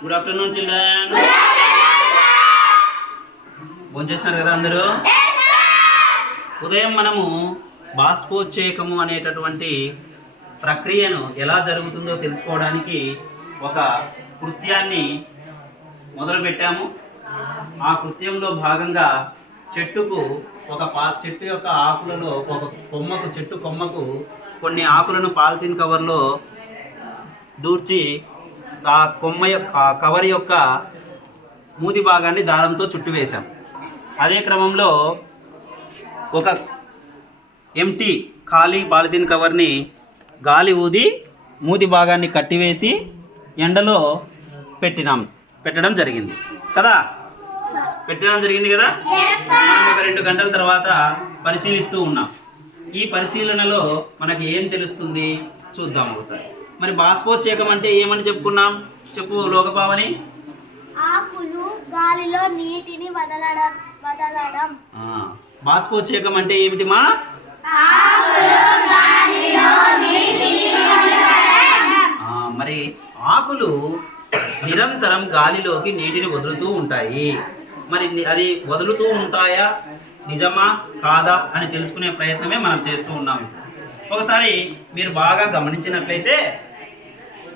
Good afternoon children. భోంచేసినారు కదా అందరూ? ఉదయం మనము బాష్పోచ్చేకము అనేటటువంటి ప్రక్రియను ఎలా జరుగుతుందో తెలుసుకోవడానికి ఒక కృత్యాన్ని మొదలుపెట్టాము. ఆ కృత్యంలో భాగంగా చెట్టు యొక్క ఆకులలో ఒక చెట్టు కొమ్మకు కొన్ని ఆకులను పాలిథిన్ కవర్లో దూర్చి ఆ కవర్ యొక్క మూతి భాగాన్ని దారంతో చుట్టివేశాం. అదే క్రమంలో ఒక ఖాళీ పాలిథిన్ కవర్ని గాలి ఊది మూతి భాగాన్ని కట్టివేసి ఎండలో పెట్టడం జరిగింది కదా. పెట్టడం జరిగింది కదా. మనం ఒక 2 గంటల తర్వాత పరిశీలిస్తూ ఉన్నాం. ఈ పరిశీలనలో మనకి ఏం తెలుస్తుంది చూద్దాం ఒకసారి. మరి బాష్పోచ్చేకం అంటే ఏమని చెప్పుకున్నాం? చెప్పు లోకపావని. ఆకులు గాలిలో నీటిని వదలడం. బాష్పోచ్చేకం అంటే ఏమిటి మా? మరి ఆకులు నిరంతరం గాలిలోకి నీటిని వదులుతూ ఉంటాయి. మరి అది వదులుతూ ఉంటాయా, నిజమా కాదా అని తెలుసుకునే ప్రయత్నమే మనం చేస్తూ ఉన్నాము. ఒకసారి మీరు బాగా గమనించినట్లయితే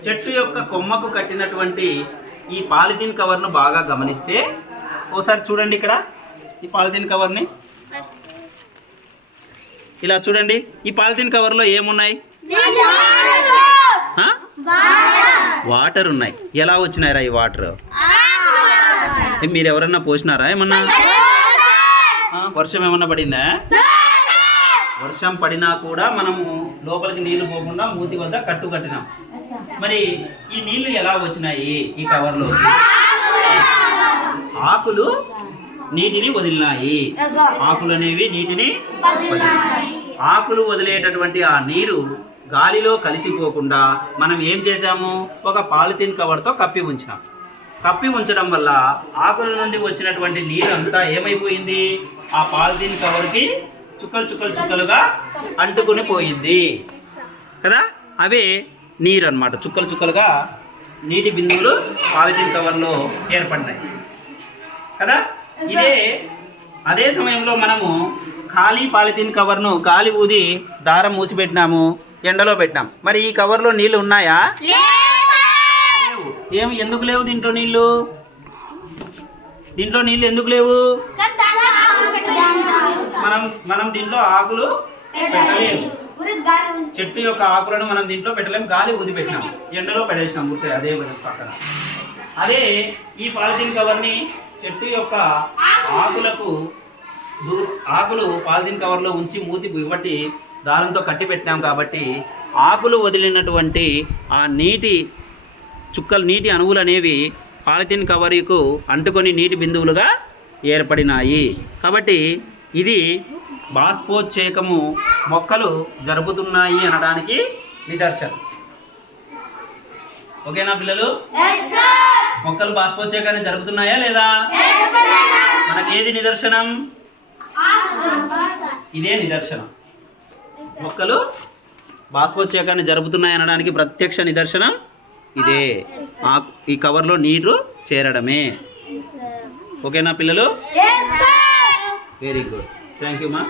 చెట్టు యొక్క కొమ్మకు కట్టినటువంటి ఈ పాలిథిన్ కవర్ను బాగా గమనిస్తే ఒకసారి చూడండి. ఇక్కడ ఈ పాలిథిన్ కవర్ని ఇలా చూడండి. ఈ పాలిథిన్ కవర్లో ఏమున్నాయి? వాటర్ ఉన్నాయి. ఎలా వచ్చినాయిరా ఈ వాటర్? మీరు ఎవరన్నా పోసినారా? ఏమన్నా వర్షం ఏమన్నా పడిందా? వర్షం పడినా కూడా మనము లోపలికి నీళ్లు పోకుండా మూతి వద్ద కట్టినాం. మరి ఈ నీళ్లు ఎలా వచ్చినాయి ఈ కవర్లో? ఆకులు నీటిని వదిలినాయి. ఆకులు అనేవి నీటిని వదిలినాయి. ఆకులు వదిలేటటువంటి ఆ నీరు గాలిలో కలిసిపోకుండా మనం ఏం చేసాము? ఒక పాలిథిన్ కవర్తో కప్పి ఉంచినాం. కప్పి ఉంచడం వల్ల ఆకుల నుండి వచ్చినటువంటి నీరు అంతా ఏమైపోయింది? ఆ పాలిథిన్ కవర్కి చుక్కలుగా అంటుకుని పోయింది కదా. అవే నీరు అన్నమాట. చుక్కలుగా నీటి బిందువులు పాలిథిన్ కవర్లో ఏర్పడినాయి కదా. అదే సమయంలో మనము ఖాళీ పాలిథిన్ కవర్ను గాలి ఊది దారం మూసిపెట్టినాము, ఎండలో పెట్టినాం. మరి ఈ కవర్లో నీళ్లు ఉన్నాయా? ఎందుకు లేవు దీంట్లో నీళ్లు? ఎందుకు లేవు? మనం దీంట్లో ఆకులు పెట్టలేము. చెట్టు యొక్క ఆకులను మనం దీంట్లో పెట్టలేము. గాలి ఊది పెట్టినాం, ఎండలో పెట్టేసినాం గుర్తే. అదే పక్కన అదే ఈ పాలిథిన్ కవర్ని చెట్టు యొక్క ఆకులు పాలిథిన్ కవర్లో ఉంచి మూతి ఇవ్వటి దారంతో కట్టి పెట్టినాం కాబట్టి ఆకులు వదిలినటువంటి ఆ నీటి అణువులు అనేవి పాలిథిన్ కవర్కు అంటుకొని నీటి బిందువులుగా ఏర్పడినాయి. కాబట్టి ఇది బాష్పోచ్చేకము మొక్కలు జరుపుతున్నాయి అనడానికి నిదర్శనం. ఓకేనా పిల్లలు? మొక్కలు బాష్పోచ్చేకాన్ని జరుపుతున్నాయా లేదా? మనకి ఏది నిదర్శనం? ఇదే నిదర్శనం. మొక్కలు బాష్పోచ్చేకాన్ని జరుపుతున్నాయి అనడానికి ప్రత్యక్ష నిదర్శనం ఇదే. ఈ కవర్లో నీరు చేరడమే. ఓకేనా పిల్లలు? Very good. థ్యాంక్ యూ మా.